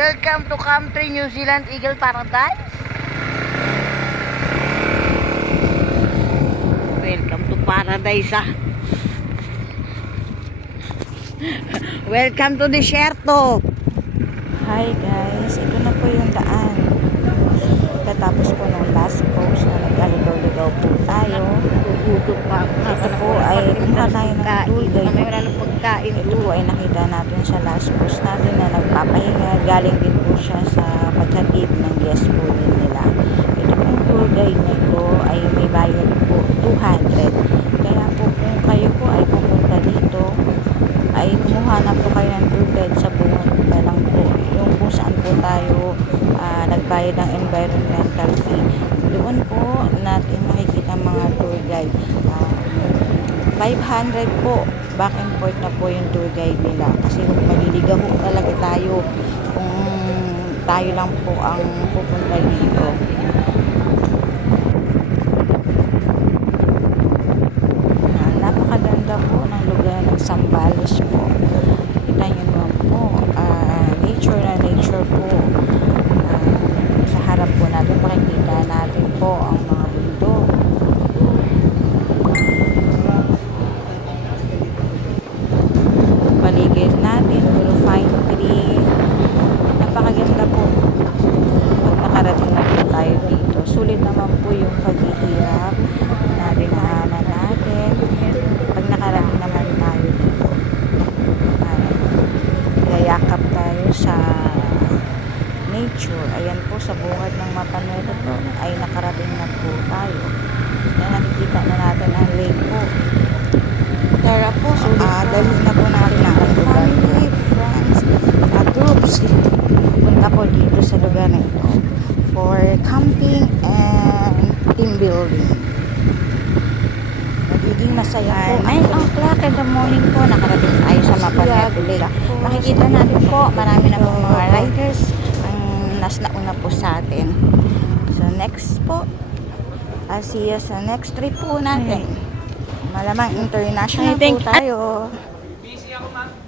Welcome to Country New Zealand Eagle Paradise. Welcome to paradise Welcome to desierto. Hi guys, ito na po yung daan. Pagkatapos po ng last post na nag-aligaw-ligaw po tayo. Ito po ay kumuha tayo ng tour guide. May wala ng pagkain. Ito po ay nakita natin sa last post natin na nagpapahinga. Galing din po siya sa paghatid ng guest po din nila. Ito pong tour guide na ito ay may bayad po 200. Kaya po kung kayo po ay pupunta dito, ay kumuha na po kayo ng tour guide sa buong na lang po. Yung kung saan po tayo nagbayad ng environmental fee. Doon po natin makikita mga tour guide. 500 po. Back and forth na po yung tour guide nila. Kasi maliligaw po talaga tayo kung tayo lang po ang pupunta dito. Napakaganda po ng lugar ng Zambales po. Kita nyo naman po. Nature na nature po. Sa harap po natin makikita natin po ang mga bundok. Paligid natin, puro fine tree. Napakaganda po. Pag nakarating na po tayo dito, sulit naman po yung paghihirap na dinaanan natin. Pag nakarating naman tayo dito, yayakap tayo sa nature. Ayan po, sa bungad ng Mapanuelo po ay nakarating na po tayo. Nakikita na natin ang lake po. Tara po, dali na po natin ang family, friends, groups. Punta po dito sa lugar na ito for camping and team building. Magiging masaya po. 9 o'clock in the morning po, nakarating tayo sa Mapanuelo Lake. Makikita natin po, marami na po mga riders ang nauna po sa atin. So next po, I'll see you sa next trip po natin. Malamang international po tayo. Busy ako, ma'am.